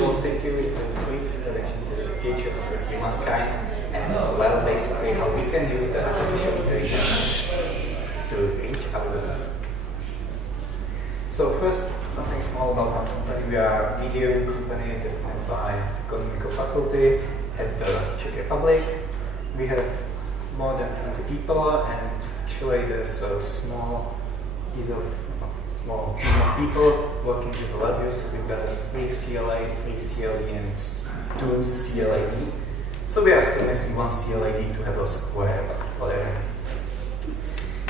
will take you into a brief introduction to the future of humankind and, well, basically how we can use the artificial intelligence to reach our goals. So first, something small about our company. We are a medium company defined by economical faculty at the Czech Republic. We have more than 20 people, and actually there's a small team of people working with the LabVIEW. So we've got 3 CLA, 3 CLE, and 2 CLAD. So we are still missing 1 CLAD to have a square, but whatever.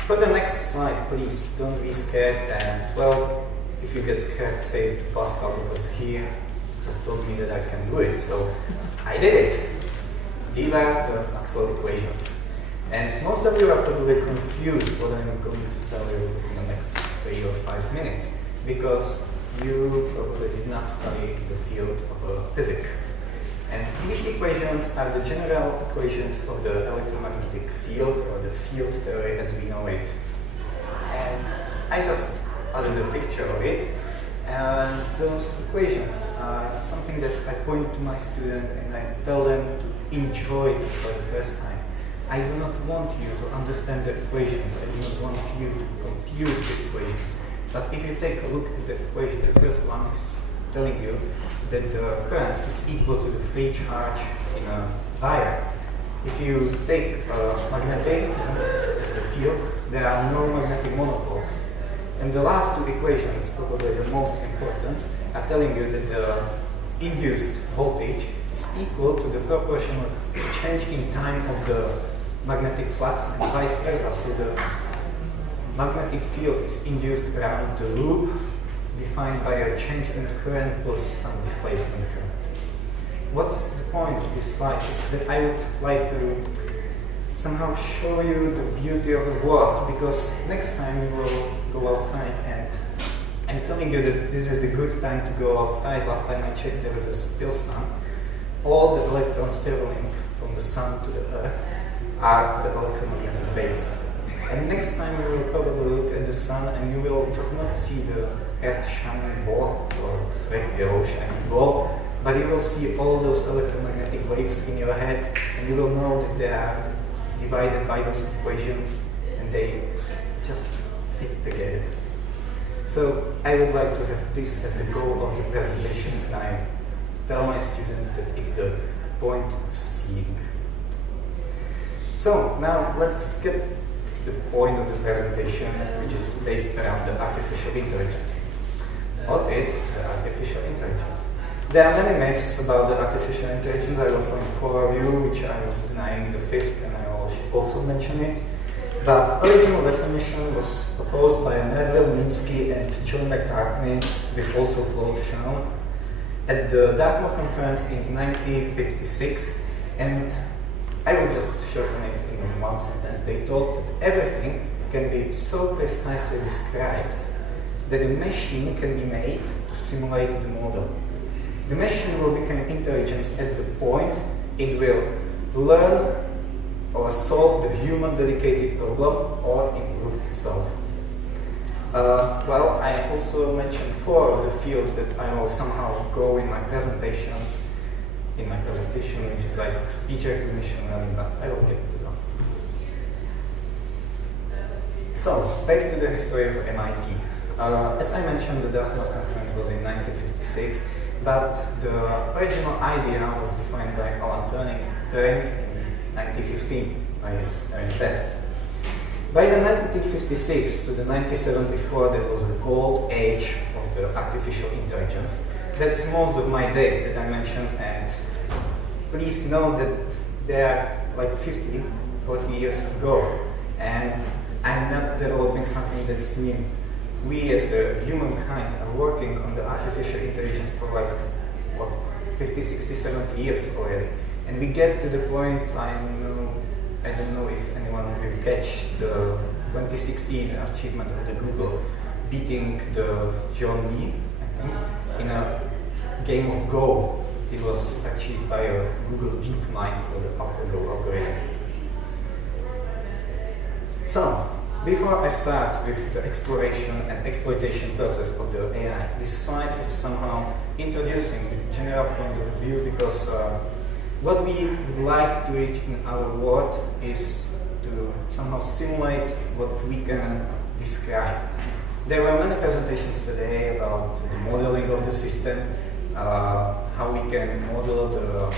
For the next slide, please don't be scared, and well, if you get scared, say it to Pascal, because he just told me that I can do it, so I did it. These are the Maxwell equations. And most of you are probably confused what I'm going to tell you in the next 3 or 5 minutes, because you probably did not study the field of physics. And these equations are the general equations of the electromagnetic field, or the field theory as we know it. And I just added a picture of it. And those equations are something that I point to my students and I tell them to enjoy it for the first time. I do not want you to understand the equations, I do not want you to compute the equations. But if you take a look at the equation, the first one is telling you that the current is equal to the free charge in a wire. If you take magnetism as the field, there are no magnetic monopoles. And the last 2 equations, probably the most important, are telling you that the induced voltage is equal to the proportional change in time of the magnetic flux and vice versa. So the magnetic field is induced around the loop defined by a change in the current plus some displacement current. What's the point of this slide is that I would like to somehow show you the beauty of the world, because next time we will go outside, and I'm telling you that this is the good time to go outside. Last time I checked, there was a still sun. All the electrons traveling from the sun to the earth are the electromagnetic waves. And next time we will probably look at the sun and you will just not see the red shining ball, or sorry, yellow shining ball, but you will see all those electromagnetic waves in your head, and you will know that they are divided by those equations and they just fit together. So I would like to have this as the goal of the presentation, and I tell my students that it's the point of seeing. So now let's get to the point of the presentation, which is based around the artificial intelligence. What is the artificial intelligence? There are many myths about the artificial intelligence. I will point 4 of you, which I was denying the 5th, and I will also mention it. But original definition was proposed by Neville Minsky and John McCartney, with also Claude Shannon, at the Dartmouth conference in 1956, and I will just shorten it in 1 sentence. They thought that everything can be so precisely described that a machine can be made to simulate the model. The machine will become intelligent at the point it will learn or solve the human dedicated problem or improve itself. Well, I also mentioned 4 of the fields that I will somehow go in my presentations, which is like speech recognition learning, but I will get to that. So, back to the history of MIT. As I mentioned, the Dartmouth conference was in 1956, but the original idea was defined by Alan Turing in 1915 by his test. By the 1956 to the 1974, there was a gold age of the artificial intelligence. That's most of my days that I mentioned, and please know that they are like 50, 40 years ago, and I'm not developing something that's new. We as the humankind are working on the artificial intelligence for like, what, 50, 60, 70 years already. And we get to the point, I don't know if anyone will catch the 2016 achievement of the Google, beating the John Lee, I think, in a game of Go. It was achieved by a Google DeepMind, or the AlphaGo algorithm. So, before I start with the exploration and exploitation process of the AI, this slide is somehow introducing the general point of view because what we would like to reach in our world is to somehow simulate what we can describe. There were many presentations today about the modeling of the system, how we can model the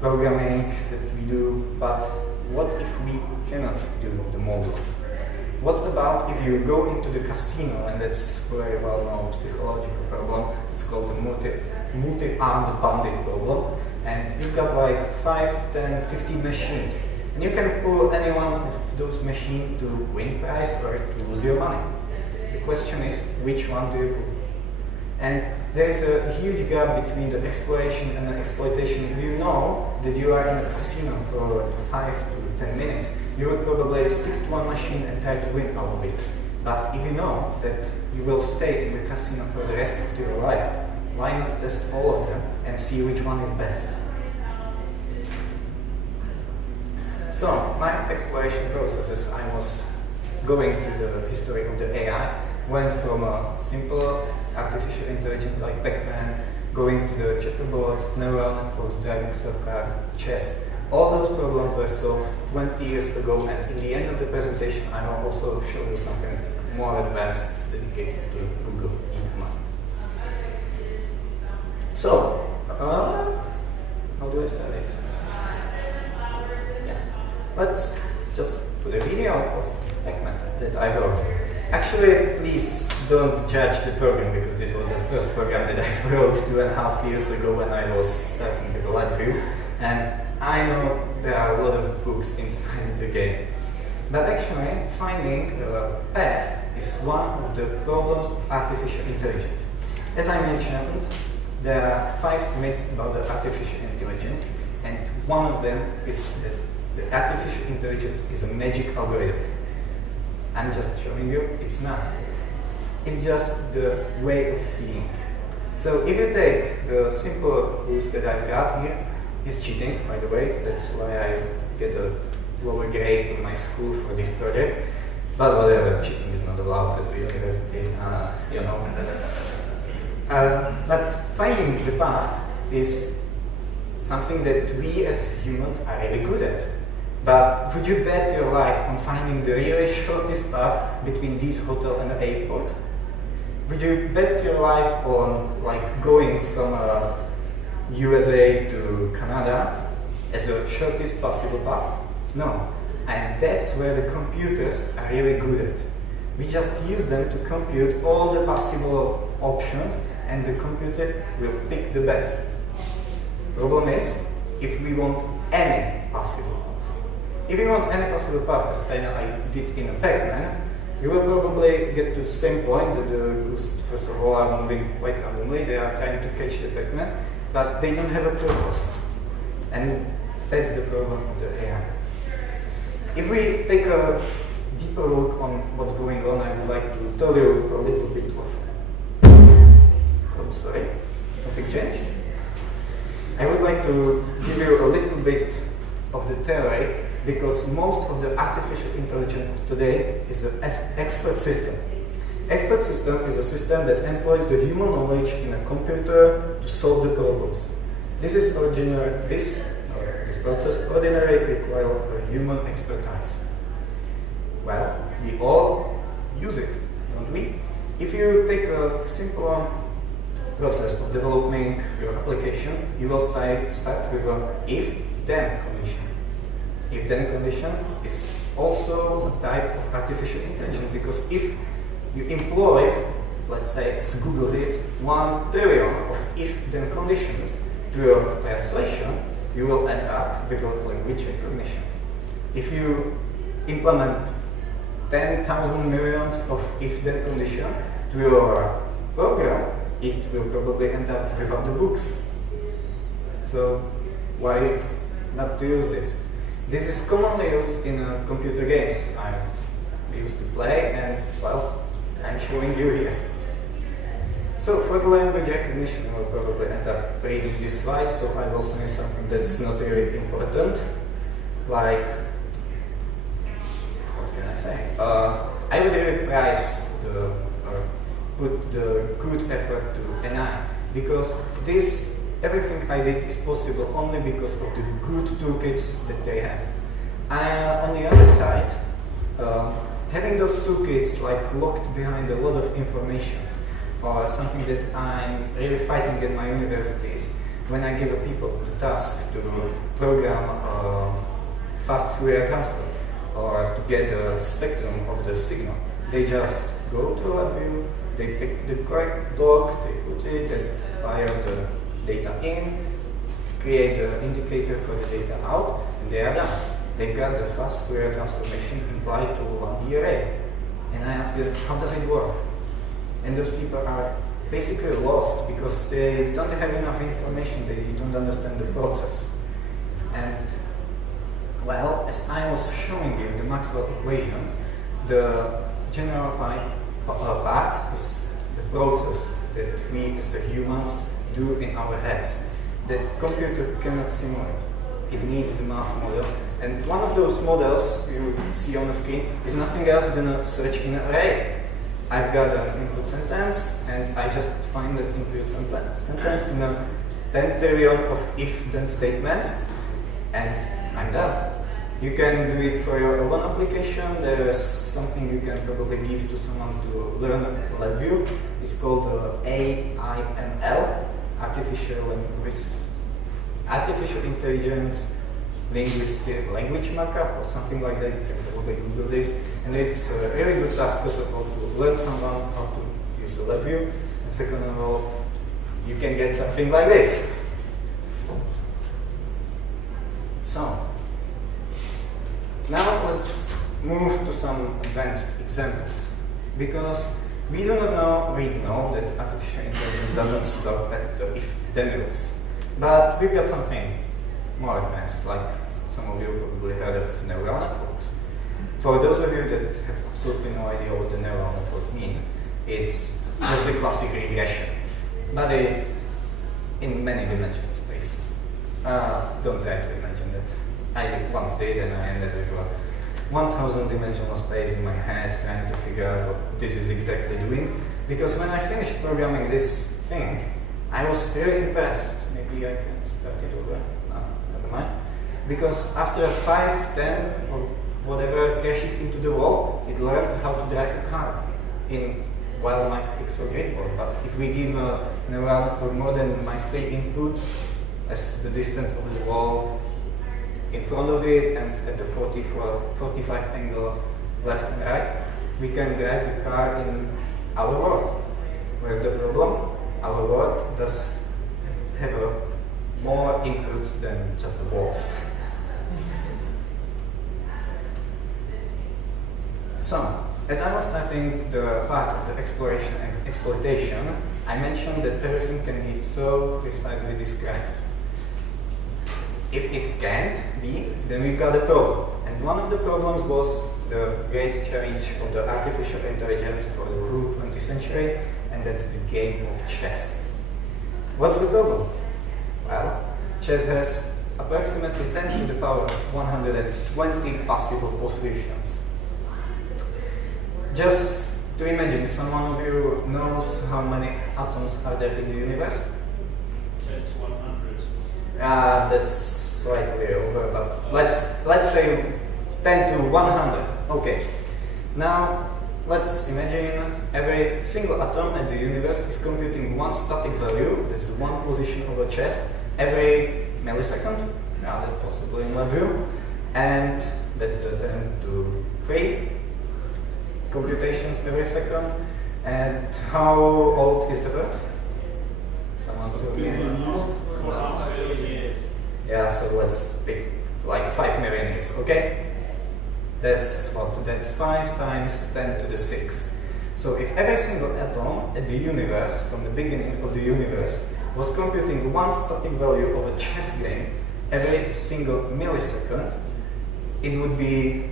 programming that we do, but what if we cannot do the model? What about if you go into the casino, and that's a very well-known psychological problem, it's called the multi-armed bandit problem, and you've got like 5, 10, 15 machines, and you can pull any one of those machines to win prize or to lose your money. The question is, which one do you pull? And there is a huge gap between the exploration and the exploitation. If you know that you are in a casino for 5 to 10 minutes, you would probably stick to one machine and try to win out of it. But if you know that you will stay in the casino for the rest of your life, why not test all of them and see which one is best? So, my exploration process as I was going to the history of the AI went from a simple artificial intelligence like Pac-Man, going to the chatterbox, neural networks, driving self-car, chess. All those problems were solved 20 years ago, and in the end of the presentation I will also show you something more advanced dedicated to Google DeepMind. So, how do I start it? Yeah. Let's just put a video of Pac-Man that I wrote. Actually, please don't judge the program, because this was the first program that I wrote 2.5 years ago when I was starting with LabVIEW, and I know there are a lot of books inside the game. But actually, finding the path is one of the problems of artificial intelligence. As I mentioned, there are 5 myths about the artificial intelligence, and one of them is that the artificial intelligence is a magic algorithm. I'm just showing you, it's not. It's just the way of seeing. So if you take the simple rules that I've got here, it's cheating, by the way. That's why I get a lower grade in my school for this project. But whatever, cheating is not allowed at the university, you know. But finding the path is something that we as humans are really good at. But would you bet your life on finding the really shortest path between this hotel and the airport? Would you bet your life on like going from USA to Canada as the shortest possible path? No. And that's where the computers are really good at. We just use them to compute all the possible options, and the computer will pick the best. Problem is, if we want any possible path. If you want any possible path, as I did in a Pac-Man, you will probably get to the same point that the goose, first of all, are moving quite randomly. They are trying to catch the Pac-Man, but they don't have a purpose. And that's the problem of the AI. If we take a deeper look on what's going on, I would like to tell you a little bit of... Oh, sorry, something changed. I would like to give you a little bit of the theory, because most of the artificial intelligence of today is an expert system. Expert system is a system that employs the human knowledge in a computer to solve the problems. This process ordinarily requires a human expertise. Well, we all use it, don't we? If you take a simple process of developing your application, you will start with an if-then condition. If-then condition is also a type of artificial intelligence, because if you employ, let's say, as Google did, 1 trillion of if-then conditions to your translation, you will end up with language recognition. If you implement 10,000 millions of if-then conditions to your program, it will probably end up without the books. So why not to use this? This is commonly used in computer games I used to play, and well, I'm showing you here. So for the language recognition, I will probably end up reading this slide, so I will say something that's not really important, like, what can I say? I would really price the put the good effort to NI, because everything I did is possible only because of the good toolkits that they have. On the other side, having those toolkits like locked behind a lot of informations, or something that I'm really fighting at my universities, when I give people the task to program fast Fourier transform or to get a spectrum of the signal, they just go to LabVIEW, they pick the correct block, they put it and fire the data in, create the indicator for the data out, and they are done. They got the fast Fourier transformation applied to 1D array. And I asked them, how does it work? And those people are basically lost because they don't have enough information, they don't understand the process. And well, as I was showing you the Maxwell equation, the general part is the process that we as humans do in our heads that computer cannot simulate. It needs the math model. And one of those models you see on the screen is nothing else than a search in an array. I've got an input sentence, and I just find that input sentence in a 10 trillion of if-then statements, and I'm done. You can do it for your own application. There is something you can probably give to someone to learn LabVIEW. It's called AIML, Artificial Intelligence Linguistic Language Markup, or something like that. You can probably Google this. And it's a really good task, first of all, to learn someone how to use a LabVIEW, and second of all, you can get something like this. So, now let's move to some advanced examples, because we do not really know that artificial intelligence doesn't stop at the if-then rules. But we've got something more advanced, like some of you probably heard of neural networks. For those of you that have absolutely no idea what the neural network means, it's just the classic regression, but in many dimensional space. Don't try to imagine that. I once did, and I ended with a 1000 dimensional space in my head trying to figure out what this is exactly doing. Because when I finished programming this thing, I was very impressed. Maybe I can start it over. No, never mind. Because after 5, 10, or whatever crashes into the wall, it learned how to drive a car in while my pixel grid board. But if we give a neural network more than my 3 inputs as the distance of the wall in front of it and at the 45 angle left and right, we can drive the car in our world. Where's the problem? Our world does have more inputs than just the walls. So, as I was starting the part of the exploration and exploitation, I mentioned that everything can be so precisely described. If it can't be, then we've got a problem. And one of the problems was the great challenge of the artificial intelligence for the whole 20th century, and that's the game of chess. What's the problem? Well, chess has approximately 10 to the power of 120 possible positions. Just to imagine, someone of you knows how many atoms are there in the universe? It's 100. That's slightly over, but let's say 10 to 100. Okay. Now let's imagine every single atom in the universe is computing one static value, that's the one position of a chess, every millisecond, that's possible in LabVIEW, and that's the 10 to 3 computations every second. And how old is the Earth? Someone told me. 1 billion years. Yeah, so let's pick like 5 million years, okay? That's what? That's 5 times 10 to the 6. So if every single atom at the universe, from the beginning of the universe, was computing one static value of a chess game every single millisecond, it would be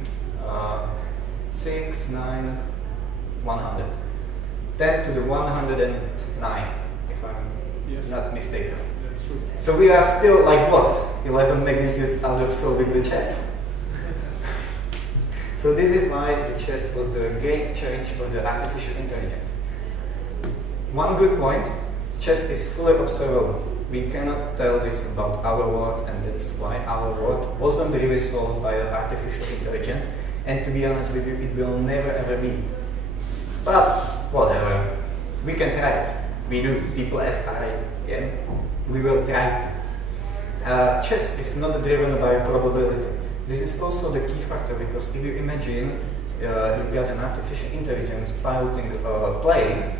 6, 9, 100. 10 to the 109, if I'm not mistaken. That's true. So we are still like what? 11 magnitudes out of solving the chess. So this is why the chess was the great challenge of the artificial intelligence. one good point, chess is fully observable. We cannot tell this about our world, and that's why our world wasn't really solved by artificial intelligence, and to be honest with you, it will never ever be. But whatever, we can try it. We do, people as I am, we will try it. Chess is not driven by probability. This is also the key factor, because if you imagine you've got an artificial intelligence piloting a plane,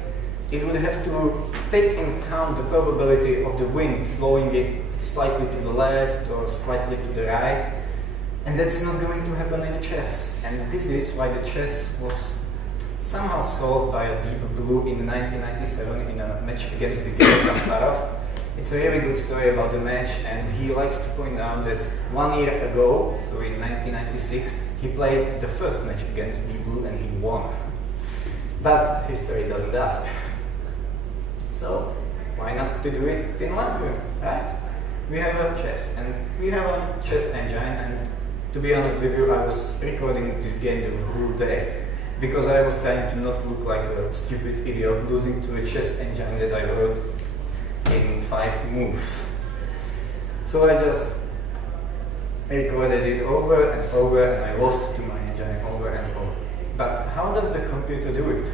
it would have to take into account the probability of the wind blowing it slightly to the left or slightly to the right, and that's not going to happen in chess. And this is why the chess was somehow solved by a deep blue in 1997 in a match against the game Kasparov. It's a really good story about the match, and he likes to point out that 1 year ago, so in 1996, he played the first match against Deep Blue and he won. But history doesn't ask. So why not to do it in LabVIEW, right? We have a chess, and we have a chess engine, and to be honest with you, I was recording this game the whole day because I was trying to not look like a stupid idiot losing to a chess engine that I wrote in 5 moves. So I just recorded it over and over, and I lost to my engine over and over. But how does the computer do it?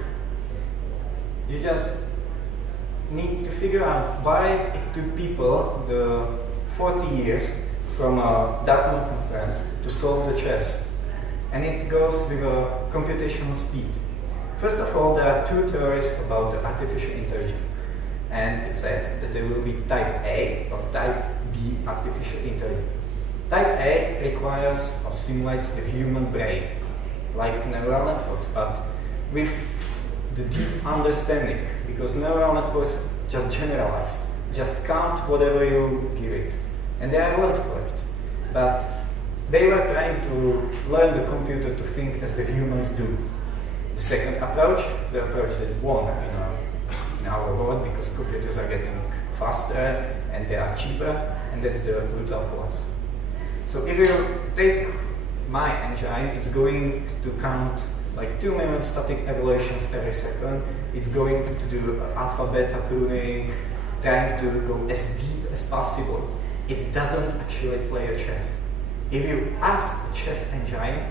You just need to figure out why it took people the 40 years from a Dartmouth conference to solve the chess. And it goes with a computational speed. First of all, there are 2 theories about the artificial intelligence. And it says that there will be type A or type B artificial intelligence. Type A requires or simulates the human brain, like neural networks, but with the deep understanding, because neural networks just generalize, just count whatever you give it, and they are learned for it. But they were trying to learn the computer to think as the humans do. The second approach, the approach that won in our world, because computers are getting faster and they are cheaper, and that's the brutal force. So if you take my engine, it's going to count like 2 million static evaluations every second. It's going to do alpha beta pruning, trying to go as deep as possible. It doesn't actually play a chess. If you ask the chess engine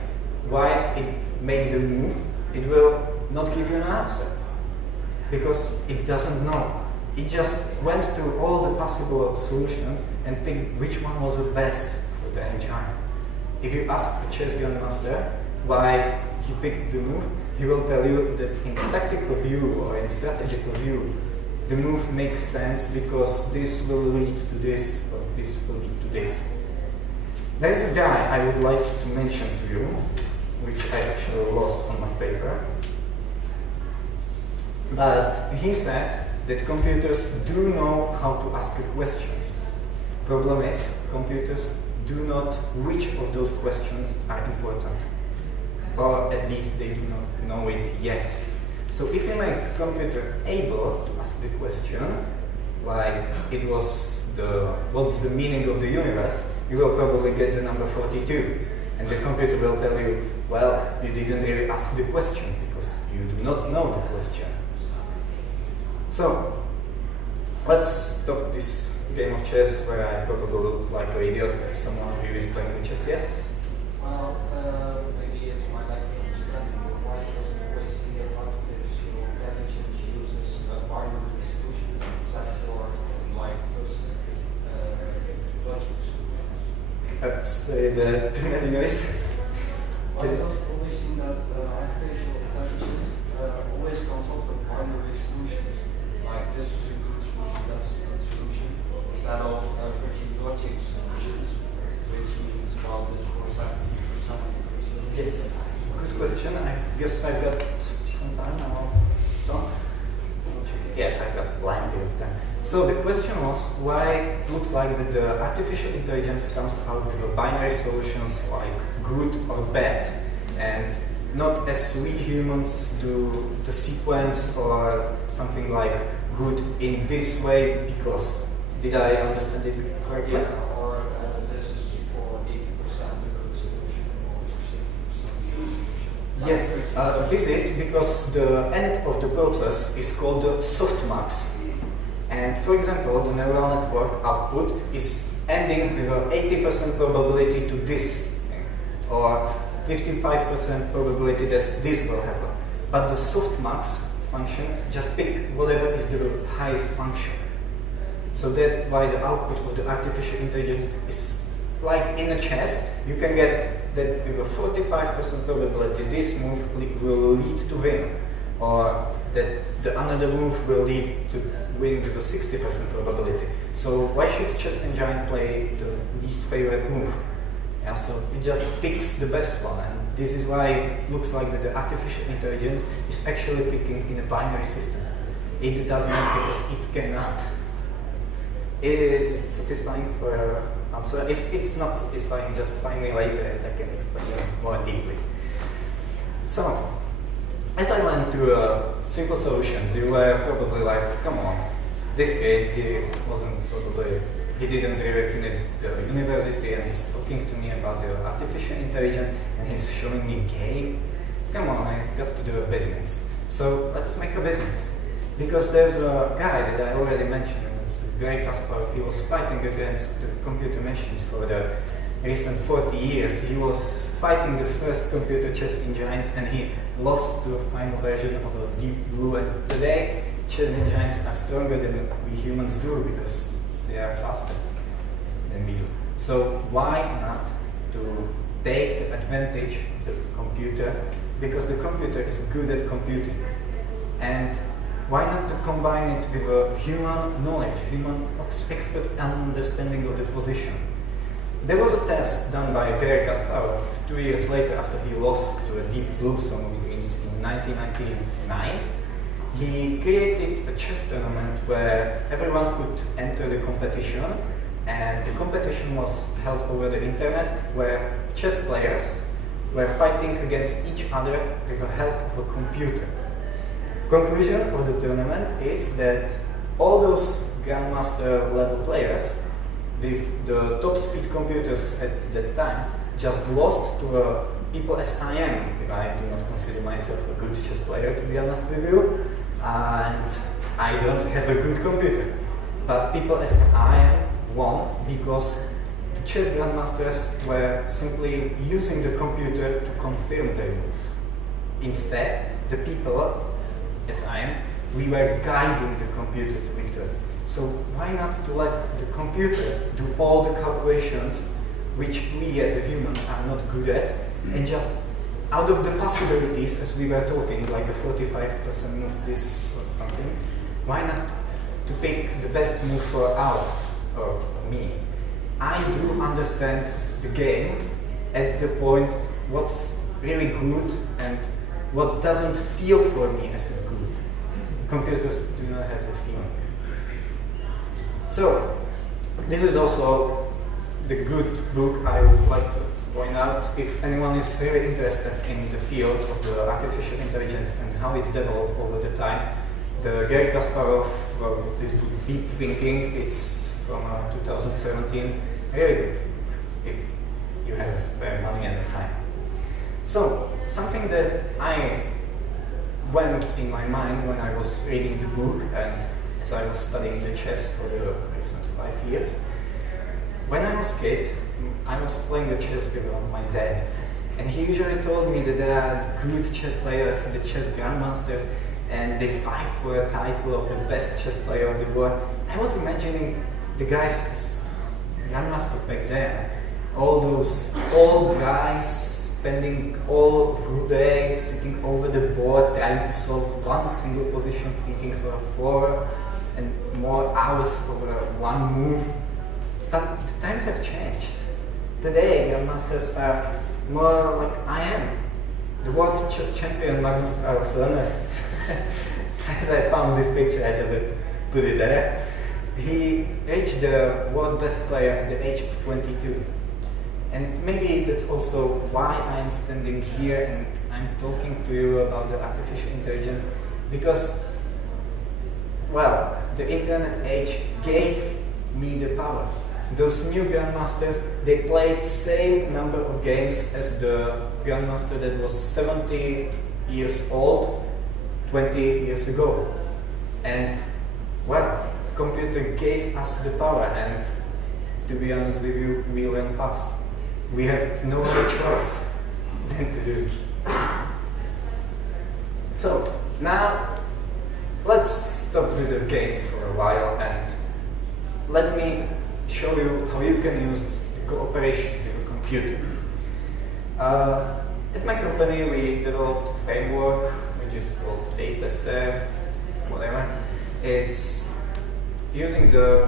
why it made the move, it will not give you an answer, because it doesn't know. It just went through all the possible solutions and picked which one was the best for the engine. If you ask a chess grandmaster why he picked the move, he will tell you that in tactical view or in strategical view, the move makes sense because this will lead to this or this will lead to this. There is a guy I would like to mention to you, which I actually lost on my paper. But he said that computers do know how to ask questions. Problem is, computers do not which of those questions are important. Or at least they do not know it yet. So if you make a computer able to ask the question, like it was what's the meaning of the universe, you will probably get the number 42. And the computer will tell you, well, you didn't really ask the question because you do not know the question. So, let's stop this game of chess where I probably look like an idiot if someone of you is playing the chess, yes? Well, maybe it's my lack of understanding, but why does it always see that artificial intelligence uses binary solutions instead for like first logical solutions? I've said that too many ways. Why does it always seem that artificial intelligence always comes up with binary solutions? Like this is a good solution, that's a good solution, instead of virtual logic solutions, which means, well, this for 70% of the solutions. Yes, good question. I guess I've got some time now. Don't check it. Yes, I've got plenty of time. So the question was why it looks like that the artificial intelligence comes out with binary solutions like good or bad, and not as we humans do the sequence or something like good in this way because, did I understand it correctly? Yeah, or this is for 80% a good solution or for 60% a good solution. Yes, this is because the end of the process is called the softmax. And for example, the neural network output is ending with an 80% probability to this thing, or 55% probability that this will happen. But the softmax function just pick whatever is the highest function. So that's why the output of the artificial intelligence is like in a chess. You can get that with a 45% probability this move will lead to win, or that the another move will lead to win with a 60% probability. So why should chess engine play the least favorite move? Yeah, so it just picks the best one, and this is why it looks like that the artificial intelligence is actually picking in a binary system. It does not because it cannot. Is it satisfying for your answer? If it's not satisfying, just find me later and I can explain it more deeply. So, as I went through simple solutions, you were probably like, come on, this kid, he didn't really finish the university and he's talking to me about the artificial intelligence and he's showing me game. Come on, I got to do a business. So let's make a business. Because there's a guy that I already mentioned, Kasparov. He was fighting against the computer machines for the recent 40 years. He was fighting the first computer chess engines and he lost to a final version of a Deep Blue, and today chess engines are stronger than we humans do because they are faster than we do. So why not to take the advantage of the computer, because the computer is good at computing, and why not to combine it with a human knowledge, human expert understanding of the position. There was a test done by Kasparov 2 years later after he lost to a Deep Blue, so it means in 1999. He created a chess tournament where everyone could enter the competition, and the competition was held over the internet where chess players were fighting against each other with the help of a computer. Conclusion of the tournament is that all those Grandmaster level players with the top speed computers at that time just lost to people as I am. I do not consider myself a good chess player, to be honest with you, and I don't have a good computer. But people as I am won because the chess Grandmasters were simply using the computer to confirm their moves. Instead, the people as I am, we were guiding the computer to victory. So why not to let the computer do all the calculations which we as humans are not good at, and just out of the possibilities, as we were talking, like a 45% move this or something, why not to pick the best move for me? I do understand the game at the point what's really good and what doesn't feel for me as a good. Computers do not have the feeling. So, this is also the good book I would like to point out if anyone is really interested in the field of the artificial intelligence and how it developed over the time. The Garry Kasparov wrote this book, Deep Thinking. It's from 2017. Really good if you have spare money and time. So, something that I went in my mind when I was reading the book and as I was studying the chess for the recent 5 years. When I was a kid, I was playing the chess with my dad, and he usually told me that there are good chess players, the chess Grandmasters, and they fight for a title of the best chess player of the world. I was imagining the guys as Grandmasters back then, all those old guys spending all through the day sitting over the board trying to solve one single position, thinking for 4 and more hours over one move. But the times have changed. Today, Grandmasters are more like I am. The world chess champion Magnus Carlsen, as I found this picture, I just put it there. He reached the world best player at the age of 22. And maybe that's also why I'm standing here and I'm talking to you about the artificial intelligence, because, well, the internet age gave me the power. those new Grandmasters, they played same number of games as the Grandmaster that was 70 years old 20 years ago. And, well, computer gave us the power, and to be honest with you, we learn fast. We have no other choice than to do it. So, now, let's stop with the games for a while, and let me show you how you can use the cooperation with a computer. At my company, we developed a framework which is called tester, whatever. It's using the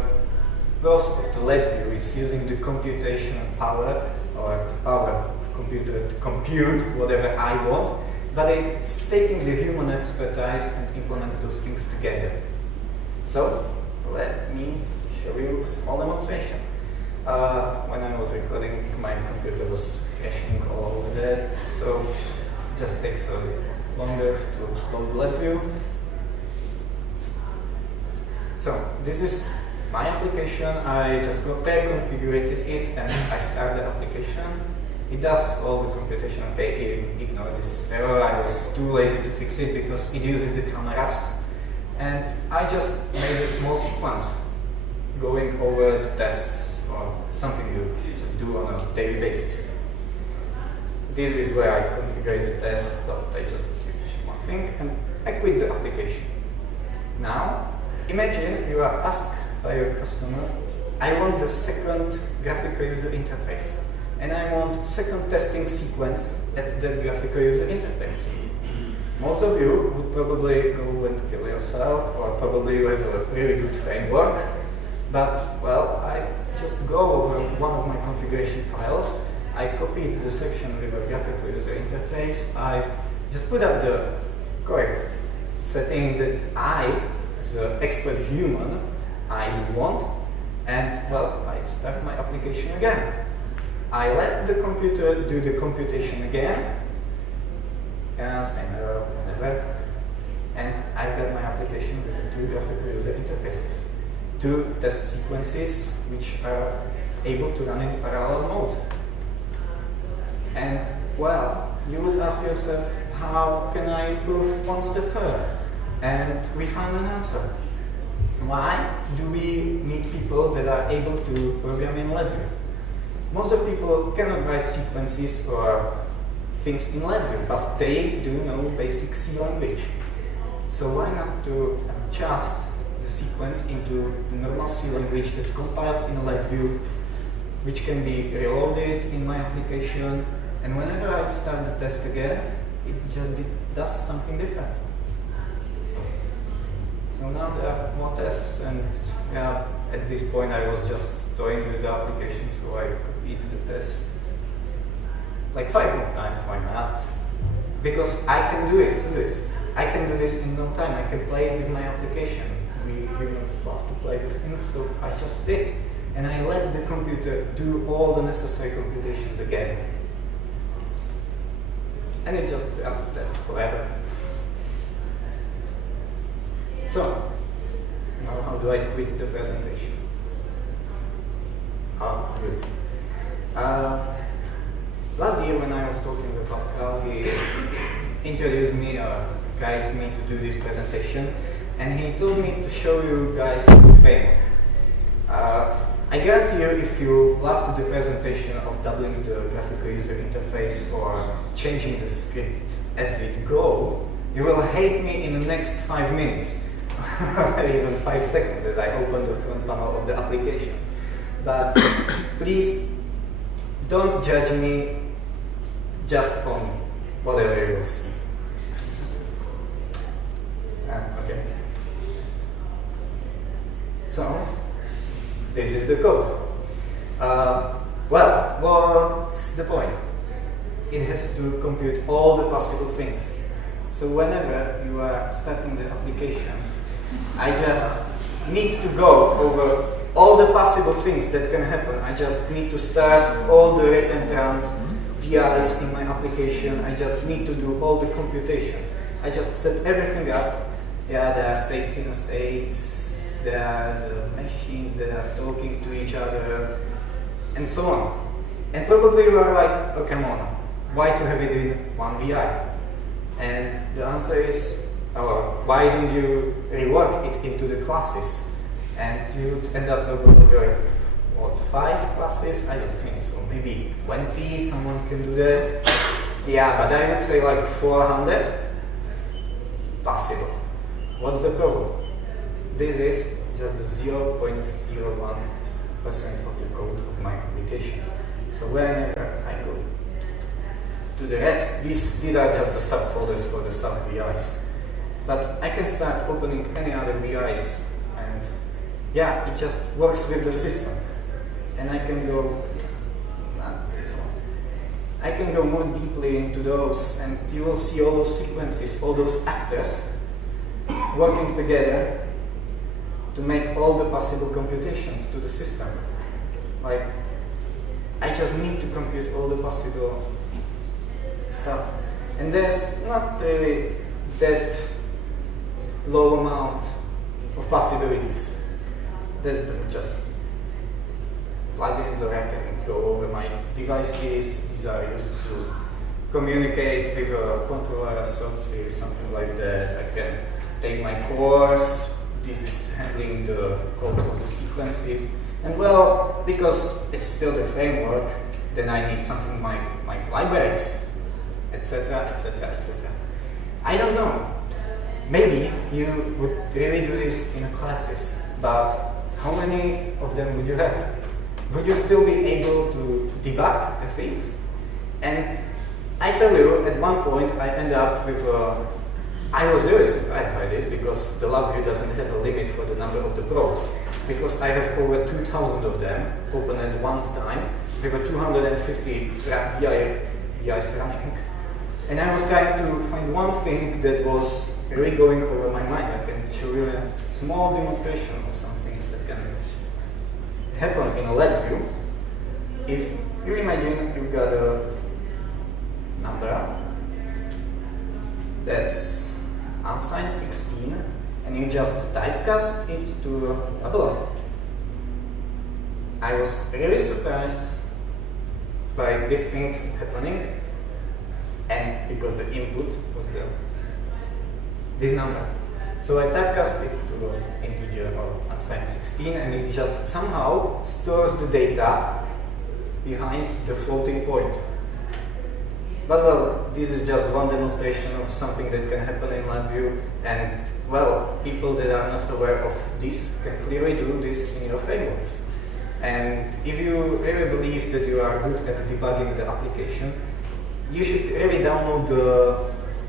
pros of the LabVIEW. It's using the computational power, or the power of computer to compute whatever I want, but it's taking the human expertise and implements those things together. So, let me show you a small demonstration. When I was recording, my computer was crashing all over there, so it just takes a little longer to load LabVIEW. So, this is my application. I just pre-configured it and I start the application. It does all the computation. Okay, ignore this error. I was too lazy to fix it because it uses the cameras. And I just made a small sequence going over the tests or something you just do on a daily basis. This is where I configured the test, but I just switch one thing and I quit the application. Now, imagine you are asked by your customer, I want the second graphical user interface, and I want second testing sequence at that graphical user interface. Most of you would probably go and kill yourself, or probably you have a really good framework, but, well, I just go over one of my configuration files, I copied the section with a graphical user interface, I just put up the correct setting that I, as an expert human, I want, and, well, I start my application again. I let the computer do the computation again, same error, whatever, and I've got my application with the two graphical user interfaces, two test sequences which are able to run in parallel mode. And, well, you would ask yourself, how can I improve one step further? And we found an answer. Why do we need people that are able to program in LabVIEW? Most of people cannot write sequences or things in LabVIEW, but they do know basic C language. So why not to adjust the sequence into the normal C language that's compiled in LabVIEW, which can be reloaded in my application, and whenever I start the test again, it just does something different. So now there are more tests, and yeah, at this point I was just toying with the application, so I copied the test like 5 more times. Why not? Because I can do this. I can do this in no time. I can play with my application. We humans love to play with things, so I just did. And I let the computer do all the necessary computations again. And it just tests forever. So, now how do I quit the presentation? Oh, good. Last year when I was talking with Pascal, he introduced me or guided me to do this presentation, and he told me to show you guys the framework. I guarantee you, if you loved the presentation of doubling the graphical user interface or changing the script as it goes, you will hate me in the next 5 minutes, even 5 seconds as I open the front panel of the application. But please don't judge me just on whatever you will see. Okay. So, this is the code. Well, what's the point? It has to compute all the possible things. So whenever you are starting the application, I just need to go over all the possible things that can happen. I just need to start all the read-and-count VIs in my application. I just need to do all the computations. I just set everything up. Yeah, there are states, hidden states, bits, there are the machines that are talking to each other, and so on. And probably you are like, oh come on, why to have it in one VI? And the answer is, oh, why don't you rework it into the classes? And you'd end up with, what, 5 classes? I don't think so. Maybe 20, someone can do that. Yeah, but I would say like 400. Possible. What's the problem? This is just the 0.01% of the code of my application. So whenever I go to the rest, these are just the subfolders for the sub-VIs. But I can start opening any other VIs, and yeah, it just works with the system. And I can go, this one. I can go more deeply into those, and you will see all those sequences, all those actors working together to make all the possible computations to the system. Like, I just need to compute all the possible stuff. And there's not really that low amount of possibilities. There's just plugins, or I can go over my devices. These are used to communicate with a controller sources, something like that. I can take my course. This is handling the code of the sequences. And well, because it's still the framework, then I need something like libraries, etc., etc., etc. I don't know. Maybe you would really do this in classes, but how many of them would you have? Would you still be able to debug the things? And I tell you, at one point I ended up with I was really surprised by this, because the LabVIEW doesn't have a limit for the number of the probes, because I have over 2,000 of them open at one time, with a 250 VIs running. And I was trying to find one thing that was really going over my mind. I can show you a small demonstration of some things that can happen in a LabVIEW. If you imagine you've got a number that's unsigned 16, and you just typecast it to a tabular. I was really surprised by these things happening, and because the input was this number. So I typecast it to an integer or unsigned 16, and it just somehow stores the data behind the floating point. But well, this is just one demonstration of something that can happen in LabVIEW, and well, people that are not aware of this can clearly do this in your frameworks. And if you really believe that you are good at debugging the application, you should really download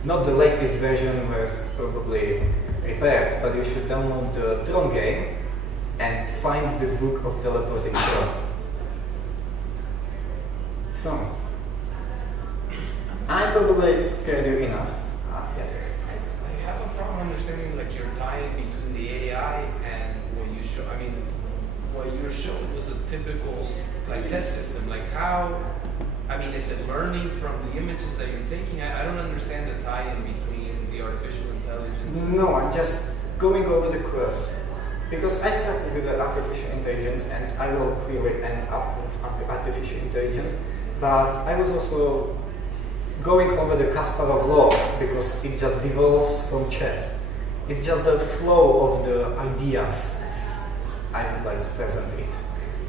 not the latest version where it's probably repaired, but you should download the Tron game and find the book of teleporting Tron. So, I probably scared you enough. Yes? I have a problem understanding like your tie between the AI and what you show. I mean, what you showed was a typical like test system. Like how, I mean, is it learning from the images that you're taking? I don't understand the tie-in between the artificial intelligence. No, I'm just going over the course. Because I started with the artificial intelligence, and I will clearly end up with artificial intelligence. But I was also going over the Kasparov Law, because it just devolves from chess. It's just the flow of the ideas I would like to present it.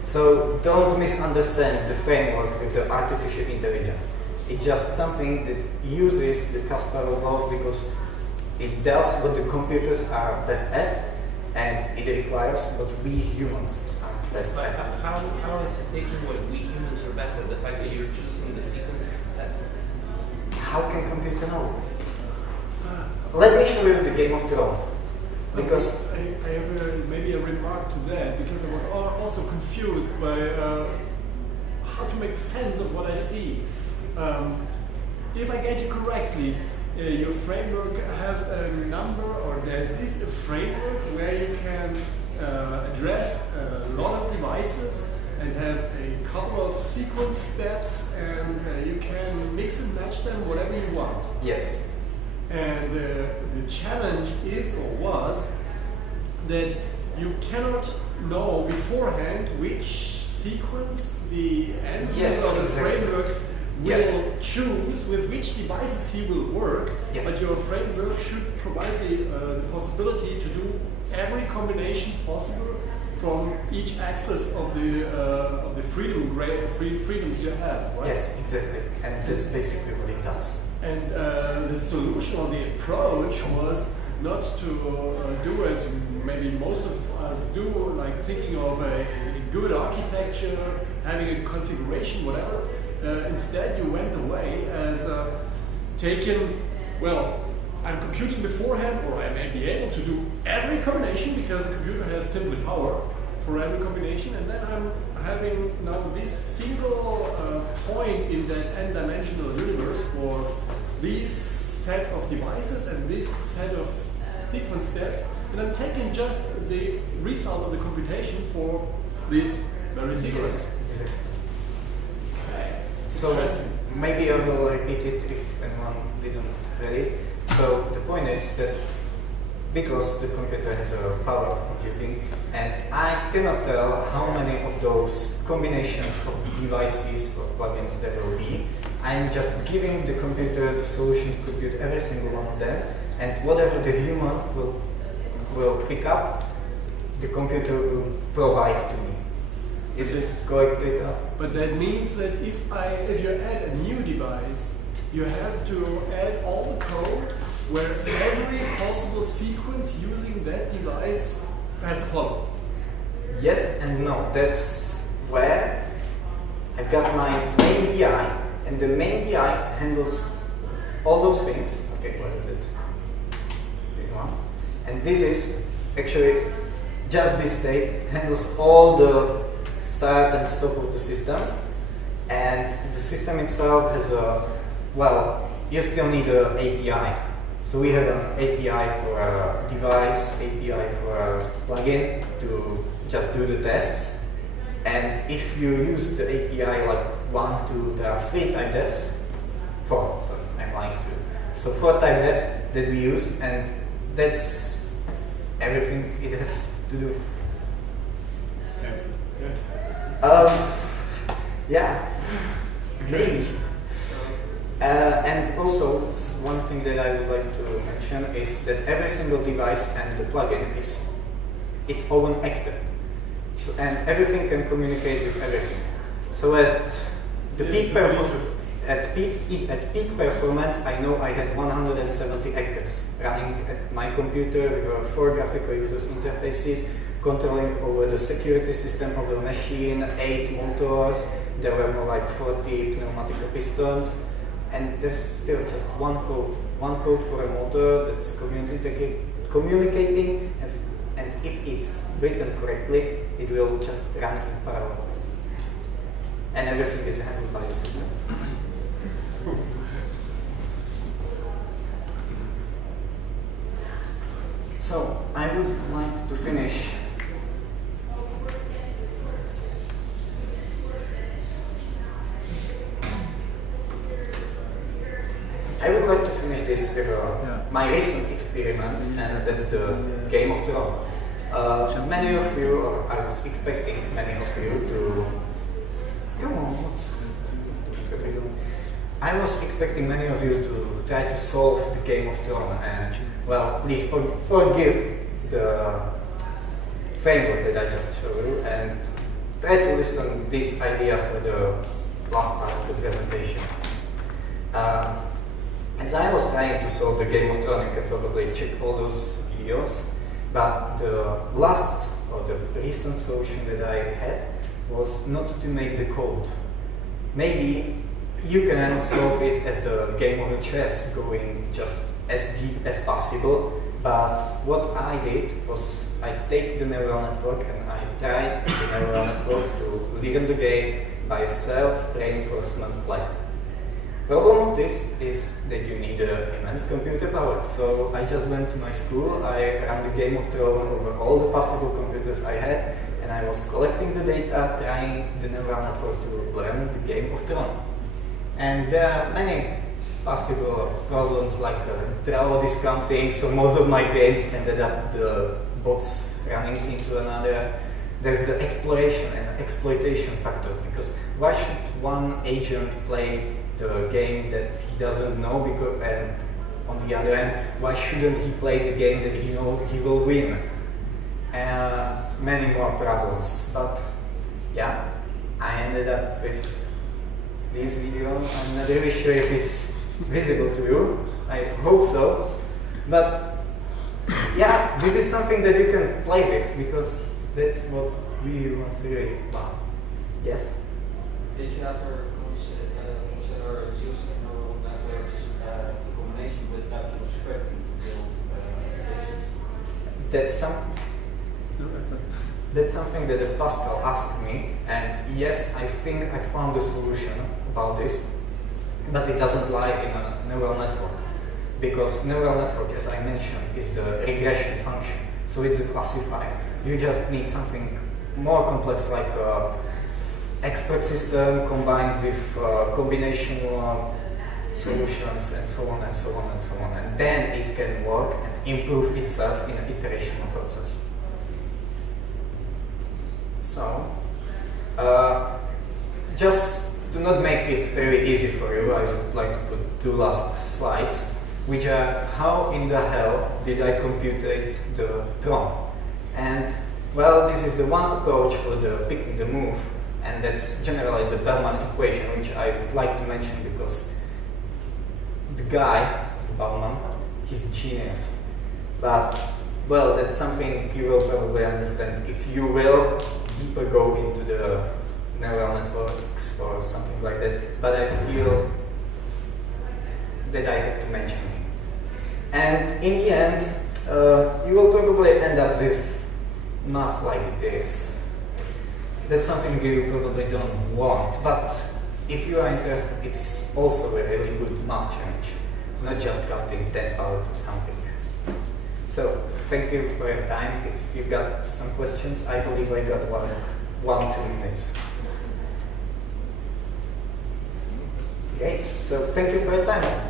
So don't misunderstand the framework with the artificial intelligence. It's just something that uses the Kasparov Law because it does what the computers are best at, and it requires what we humans are best But at. how is it taking what we humans are best at? The fact that you're choosing the sequences to test? How can computer know? Let me show you the Game of Thrones. Because I have maybe a remark to that, because I was also confused by how to make sense of what I see. If I get you correctly, your framework has a number, or there's this a framework where you can address a lot of devices and have a couple of sequence steps, and you can mix and match them whatever you want. yes, And the challenge is, or was, that you cannot know beforehand which sequence the end user of the framework will choose, with which devices he will work, but your framework should provide the possibility to do every combination possible from each axis of the freedoms you have, right? Yes, exactly, and that's basically what it does. And the solution or the approach was not to do as maybe most of us do, like thinking of a good architecture, having a configuration, whatever. Instead, you went the way as taking, well, I'm computing beforehand, or I may be able to do every combination because the computer has simply power for every combination, and then I'm having now this single point in that n-dimensional universe for this set of devices and this set of sequence steps, and I'm taking just the result of the computation for this very sequence. Exactly. So maybe I will repeat it if anyone didn't read it. So the point is that because the computer has a power of computing, and I cannot tell how many of those combinations of devices or plugins there will be, I'm just giving the computer the solution to compute every single one of them, and whatever the human will pick up, the computer will provide to me. Is it correct data? But that means that if you add a new device, you have to add all the code where every possible sequence using that device has to follow. Yes and no. That's where I've got my main VI, and the main VI handles all those things. Okay, what is it? This one. And this is actually just this state, handles all the start and stop of the systems, and the system itself has a, well, you still need an API. So we have an API for a device, API for a plugin to just do the tests, and if you use the API like 1, 2, there are 3 type defs, 4, sorry, I'm lying to you. So 4 type defs that we use, and that's everything it has to do. Fancy. Yeah, maybe. And also, one thing that I would like to mention is that every single device and the plugin is its own actor. So, and everything can communicate with everything. So at the peak performance, I know I had 170 actors running at my computer with 4 graphical users interfaces, controlling over the security system of the machine, 8 motors, there were more like 40 pneumatic pistons, and there's still just one code for a motor that's communicating, and if it's written correctly, it will just run in parallel. And everything is handled by the system. So, I would like to finish this with my recent experiment, and that's the Game of Thrones. Many of you, or I was expecting many of you to come on, I was expecting many of you to try to solve the Game of Thrones, and well, please forgive the framework that I just showed you, and try to listen this idea for the last part of the presentation. As I was trying to solve the Game of Thrones, you can probably check all those videos, but the last or the recent solution that I had was not to make the code. Maybe you can solve it as the game of chess, going just as deep as possible, but what I did was I take the neural network and I tried the neural network to live in the game by self-reinforcement like. Problem of this is that you need immense computer power. So I just went to my school, I ran the Game of Thrones over all the possible computers I had, and I was collecting the data, trying the neural network to learn the Game of Thrones. And there are many possible problems like draw discounting, so most of my games ended up the bots running into another. There's the exploration and exploitation factor, because why should one agent play the game that he doesn't know, because, and on the other hand, why shouldn't he play the game that he knows he will win? Many more problems, but yeah, I ended up with this video. I'm not really sure if it's visible to you. I hope so, but yeah, this is something that you can play with, because that's what we want to do about. Yes? Did you ever consider using neural networks in combination with LabVIEW scripting to build applications? That's something that Pascal asked me, and yes, I think I found a solution about this, but it doesn't lie in a neural network, because neural network, as I mentioned, is the regression function, so it's a classifier. You just need something more complex, like expert system combined with combinational solutions, and so on and so on and so on, and then it can work and improve itself in an iterational process. So, just to not make it very easy for you, I would like to put two last slides, which are how in the hell did I computate the Tron? And well, this is the one approach for the picking the move, and that's generally the Bellman equation, which I would like to mention because the guy, the Bellman, he's a genius. But well, that's something you will probably understand if you will deeper go into the neural networks or something like that, but I feel that I have to mention it. And in the end, you will probably end up with math like this. That's something you probably don't want, but if you are interested, it's also a really good math challenge, not just counting 10 power to something. So, thank you for your time. If you got some questions, I believe I got 2 minutes. Okay, so thank you for your time.